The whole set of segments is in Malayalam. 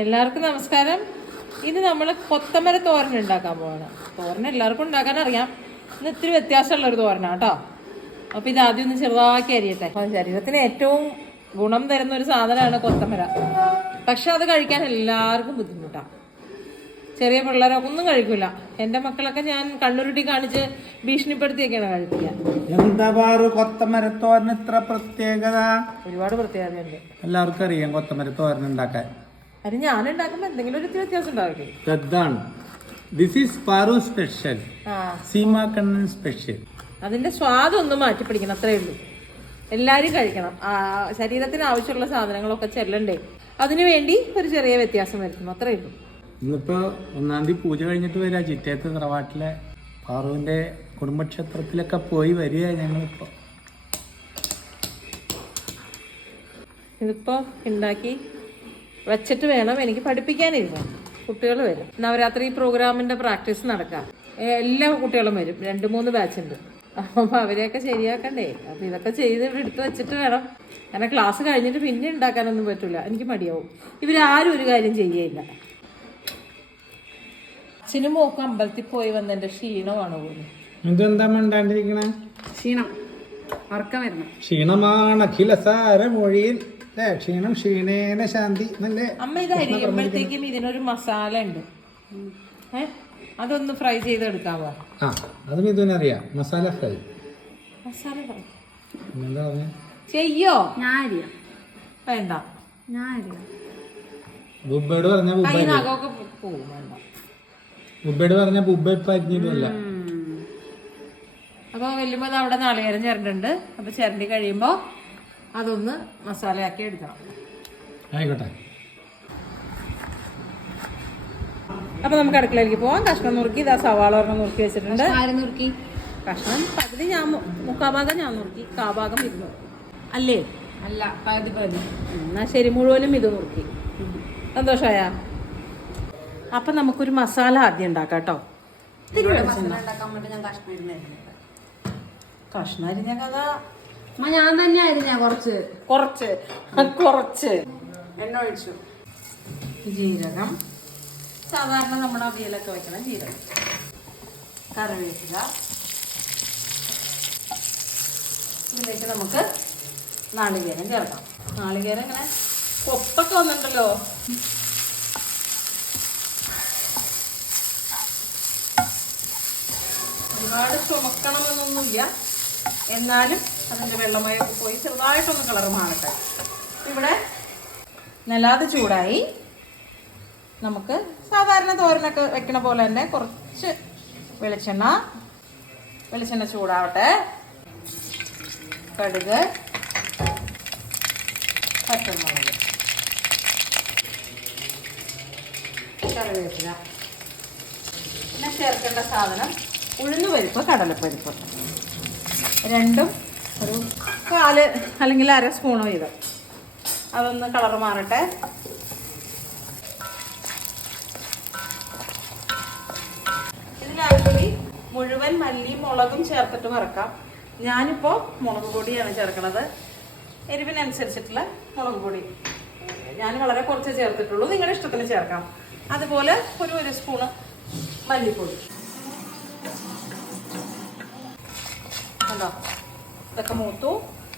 എല്ലാവർക്കും നമസ്കാരം. ഇന്ന് നമ്മൾ കൊത്തമര തോരൻ ഉണ്ടാക്കാൻ പോവാണ്. തോരൻ എല്ലാവർക്കും ഉണ്ടാക്കാൻ അറിയാം. ഇന്ന് ഇത്തിരി വ്യത്യാസമുള്ള ഒരു തോരനാണ് കേട്ടോ. അപ്പൊ ഇത് ആദ്യം ഒന്ന് ചെറുതാക്കി അരിയട്ടെ. ശരീരത്തിന് ഏറ്റവും ഗുണം തരുന്ന ഒരു സാധനമാണ് കൊത്തമര. പക്ഷെ അത് കഴിക്കാൻ എല്ലാവർക്കും ബുദ്ധിമുട്ടാണ് ചെറിയ പിള്ളേരൊക്കെ ഒന്നും കഴിക്കില്ല എന്റെ മക്കളൊക്കെ ഞാൻ കണ്ണുരുട്ടി കാണിച്ച് ഭീഷണിപ്പെടുത്തിയൊക്കെയാണ് കഴിക്കുക. എന്താ പാറു? ഇത്ര പ്രത്യേകത? ഒരുപാട് പ്രത്യേകതയുണ്ട്. എല്ലാവർക്കും അറിയാം കൊത്തമരത്തോരൻ ഉണ്ടാക്കാൻ. അത് ഞാൻ ഉണ്ടാക്കുമ്പോ എന്തെങ്കിലും ഒരു വ്യത്യാസം ഉണ്ടാവില്ലേ ദിസ് ഈസ് പാറു സ്പെഷ്യൽ ആ. സീമ സ്പെഷ്യൽ അതിന്റെ സ്വാദം ഒന്നും മാറ്റി പിടിക്കണം അത്രേ ഉള്ളൂ. എല്ലാരും കഴിക്കണം. ശരീരത്തിന് ആവശ്യമുള്ള സാധനങ്ങളൊക്കെ ചെല്ലണ്ടേ. അതിനു വേണ്ടി ഒരു ചെറിയ വ്യത്യാസം വരുത്തുന്നു അത്രേ ഉള്ളൂ. ഇന്നിപ്പോ ഒന്നാം തീയതി പൂജ കഴിഞ്ഞിട്ട് വരാ. ചിറ്റേത്ത് തറവാട്ടിലെ പാറുവിന്റെ കുടുംബക്ഷേത്രത്തിലൊക്കെ പോയി വരിക ഞങ്ങളിപ്പോ. ഇതിപ്പോ ഉണ്ടാക്കി വെച്ചിട്ട് വേണം എനിക്ക് പഠിപ്പിക്കാനിരുന്നു. കുട്ടികൾ വരും. നവരാത്രി പ്രോഗ്രാമിന്റെ പ്രാക്ടീസ് നടക്കാം. എല്ലാ കുട്ടികളും വരും. രണ്ട് മൂന്ന് ബാച്ച് ഉണ്ട്. അപ്പം അവരെയൊക്കെ ശരിയാക്കണ്ടേ. അപ്പം ഇതൊക്കെ ചെയ്ത് ഇവിടെ എടുത്ത് വെച്ചിട്ട് വേണം. കാരണം ക്ലാസ് കഴിഞ്ഞിട്ട് പിന്നെ ഉണ്ടാക്കാനൊന്നും പറ്റില്ല എനിക്ക് മടിയാവും. ഇവരാരും ഒരു കാര്യം ചെയ്യയില്ല. അച്ഛനും മോക്കും അമ്പലത്തിൽ പോയി വന്നതിന്റെ ക്ഷീണമാണ് പോലും? ഇതെന്താ മണ്ടാണ്ടിരിക്കണേ? ക്ഷീണം. ഉറക്കം ക്ഷീണമാണ്. അഖില സാരമൊഴിയിൽ അല്ലേ? ക്ഷീണം ക്ഷീണേന ശാന്തി എന്നല്ലേ അമ്മ ഇത് അരിയുമ്പോഴത്തേക്കും ഇതിനൊരു മസാല ഉണ്ട്. അതൊന്ന് ഫ്രൈ ചെയ്തെടുക്കാവോ? ആ അത് മിഥുനറിയാം മസാല ഫ്രൈ. മസാല ഫ്രൈ. എന്താ പറഞ്ഞ? ചെയ്യോ? ഞാൻ അറിയാം വേണ്ട. ഞാൻ അറിയാം ബുബേട് പറഞ്ഞ ബുബ കൈ നഖമൊക്കെ പോവും വേണ്ട. ബുബേട് പറഞ്ഞ ബുബ ഇപ്പൊ അരിഞ്ഞിട്ടല്ല അപ്പൊ വല്യമ്മ ദാ അവിടെ നാളികേരം ചേരണ്ടുണ്ട്. അപ്പൊ ചേരണ്ടി കഴിയുമ്പോ അതൊന്ന് മസാലയാക്കി എടുക്കണം. ആയിക്കോട്ടെ. അപ്പൊ നമുക്ക് അടുക്കളയിലേക്ക് പോവാം. കഷ്ണം നുറുക്കി ഇതാ സവാള ഒരെണ്ണം നുറുക്കി വെച്ചിട്ടുണ്ട്. നുറുക്കി? കഷ്ണം പകുതി ഞാൻ മുക്കാഭാഗം മുക്കാ ഭാഗം ഞാൻ നുറുക്കി കാഭാഗം ഇത് നുറുക്കി അല്ലേ? അല്ല പകുതി പകുതി. എന്നാ ശരി മുഴുവനും ഇത് നുറുക്കി. സന്തോഷമായ അപ്പൊ നമുക്കൊരു മസാല ആദ്യം ഉണ്ടാക്കാം കേട്ടോ. കഷ്ണം അരിഞ്ഞ കഥ ഞാൻ തന്നെ ആയിരുന്നു കുറച്ച്. കുറച്ച്. കുറച്ച്. എണ്ണ ഒഴിച്ചു. ജീരകം. സാധാരണ നമ്മുടെ അവിയലൊക്കെ വെക്കണം ജീരകം. കറിവേപ്പില. ഇതിലേക്ക് നമുക്ക് നാളികേരം ചേർക്കാം. നാളികേരം ഇങ്ങനെ കൊപ്പൊക്കെ വന്നിട്ടുണ്ടല്ലോ. ഒരുപാട് ചുമക്കണമെന്നൊന്നുമില്ല. എന്നാലും അതിന്റെ വെള്ളമയൊക്കെ പോയി ചെറുതായിട്ടൊന്ന് കളർ മാറട്ടെ. ഇവിടെ നല്ലാതെ ചൂടായി. നമുക്ക് സാധാരണ തോരനൊക്കെ വെക്കണ പോലെ തന്നെ കുറച്ച് വെളിച്ചെണ്ണ. വെളിച്ചെണ്ണ ചൂടാവട്ടെ. കടുക് പച്ചമുളക് കറിവേപ്പില. പിന്നെ ചേർക്കേണ്ട സാധനം ഉഴുന്ന് പരിപ്പ് കടലപ്പരിപ്പ്. രണ്ടും ഒരു കാൽ അല്ലെങ്കിൽ അര സ്പൂണോ ഇത് അതൊന്ന് കളർ മാറട്ടെ. ഇതിനകത്തുള്ളി മുഴുവൻ മല്ലിയും മുളകും ചേർത്തിട്ട് വറക്കാം. ഞാനിപ്പോൾ മുളക് പൊടിയാണ് ചേർക്കുന്നത് എരിവിനനുസരിച്ചിട്ടുള്ള മുളക് പൊടി. ഞാൻ വളരെ കുറച്ച് ചേർത്തിട്ടുള്ളൂ. നിങ്ങളുടെ ഇഷ്ടത്തിന് ചേർക്കാം. അതുപോലെ ഒരു ഒരു സ്പൂണ് മല്ലിപ്പൊടി. കണ്ടോ? ഇതൊക്കെ മൂത്തു.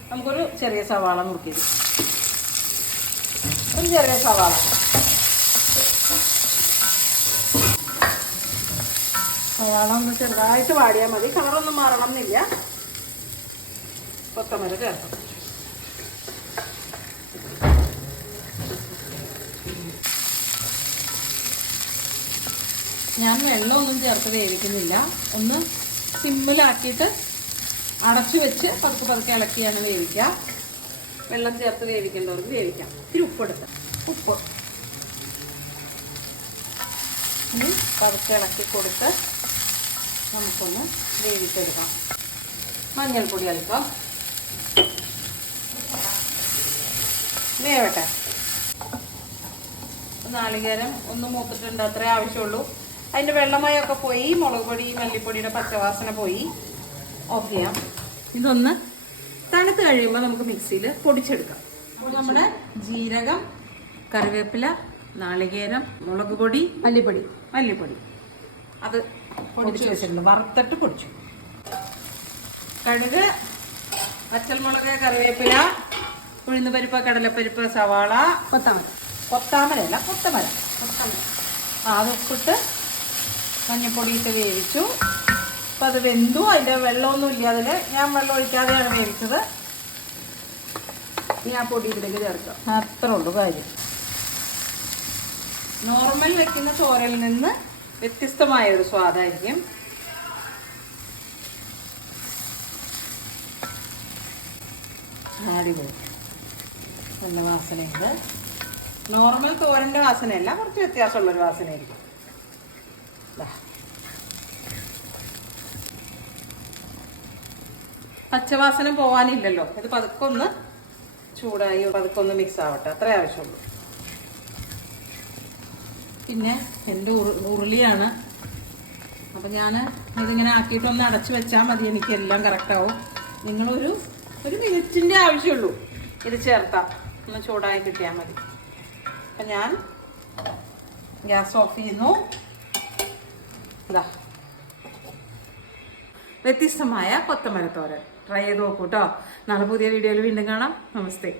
നമുക്കൊരു ചെറിയ സവാള മുറുക്കി ഒരു ചെറിയ സവാള. സവാള ഒന്ന് ചെറുതായിട്ട് വാടിയാൽ മതി. കളറൊന്നും മാറണം എന്നില്ല കൊത്തമര ചേർക്കാം. ഞാൻ വെള്ളമൊന്നും ചേർത്ത് വേവിക്കുന്നില്ല. ഒന്ന് സിമ്മിലാക്കിയിട്ട് അടച്ചു വെച്ച് പതുക്കെ പതുക്കെ ഇളക്കിയാണ് വേവിക്കുക വെള്ളം ചേർത്ത് വേവിക്കേണ്ടവർക്ക് വേവിക്കാം. ഇത്തിരി ഉപ്പെടുത്ത് ഉപ്പ്. ഇനി പതുക്കെ ഇളക്കി കൊടുത്ത് നമുക്കൊന്ന് വേവിച്ചെടുക്കാം. മഞ്ഞൾപ്പൊടി അല്പം. വേവട്ടെ. നാളികേരം ഒന്ന് മൂത്തിട്ടുണ്ട് അത്രേ ആവശ്യമുള്ളൂ. അതിന്റെ വെള്ളമയൊക്കെ പോയി മുളക് പൊടി മല്ലിപ്പൊടിയുടെ പച്ചവാസന പോയി. ഓഫ് ചെയ്യാം. ഇതൊന്ന് തണുത്ത് കഴിയുമ്പോൾ നമുക്ക് മിക്സിയിൽ പൊടിച്ചെടുക്കാം. നമ്മുടെ ജീരകം കറിവേപ്പില നാളികേരം മുളക് പൊടി മല്ലിപ്പൊടി. മല്ലിപ്പൊടി. അത് പൊടിച്ച് വെച്ചിട്ടുണ്ട്. വറുത്തിട്ട് പൊടിച്ചു. കടുക് പച്ചമുളക് കറിവേപ്പില ഉഴുന്ന് പരിപ്പ് കടലപ്പരിപ്പ് സവാള കൊത്താമര. കൊത്താമരയല്ല കൊത്തമര. കൊത്തമര. ആ അത് ഉപ്പിട്ട് മഞ്ഞപ്പൊടിയിട്ട് വേവിച്ചു. അപ്പം അത് വെന്തു അതിന്റെ വെള്ളമൊന്നും ഇല്ല അതിൽ ഞാൻ വെള്ളം ഒഴിക്കാതെയാണ് വേവിച്ചത്. ഞാൻ ആ പൊടി ഇതിലേക്ക് ചേർക്കാം. അത്രേ ഉള്ളൂ കാര്യം. നോർമൽ വെക്കുന്ന ചോരയിൽ നിന്ന് വ്യത്യസ്തമായ ഒരു സ്വാദായിരിക്കും. അടിപൊളി. നല്ല വാസനയുണ്ട്. നോർമൽ തോരന്റെ വാസനയല്ല കുറച്ച് വ്യത്യാസമുള്ളൊരു വാസനയായിരിക്കും. പച്ചവാസന പോവാനില്ലല്ലോ. ഇത് പതുക്കെ ഒന്ന് ചൂടായി പതുക്കെ ഒന്ന് മിക്സ് ആവട്ടെ. അത്രേ ആവശ്യമുള്ളൂ. പിന്നെ എന്റെ ഉരു- ഉരുളിയാണ്. അപ്പം ഞാൻ ഇതിങ്ങനെ ആക്കിയിട്ടൊന്ന് അടച്ചു വെച്ചാൽ മതി. എനിക്ക് എല്ലാം കറക്റ്റാവും നിങ്ങളൊരു ഒരു മിനിറ്റിന്റെ ആവശ്യമുള്ളൂ. ഇത് ചേർത്താം. ഒന്ന് ചൂടായി കിട്ടിയാൽ മതി. അപ്പം ഞാൻ ഗ്യാസ് ഓഫ് ചെയ്യുന്നു. ഇതാ. വ്യത്യസ്തമായ കൊത്തമരത്തോരൻ. ട്രൈ ചെയ്ത് നോക്കൂ കേട്ടോ നാളെ പുതിയ വീഡിയോയിൽ വീണ്ടും കാണാം. നമസ്തേ.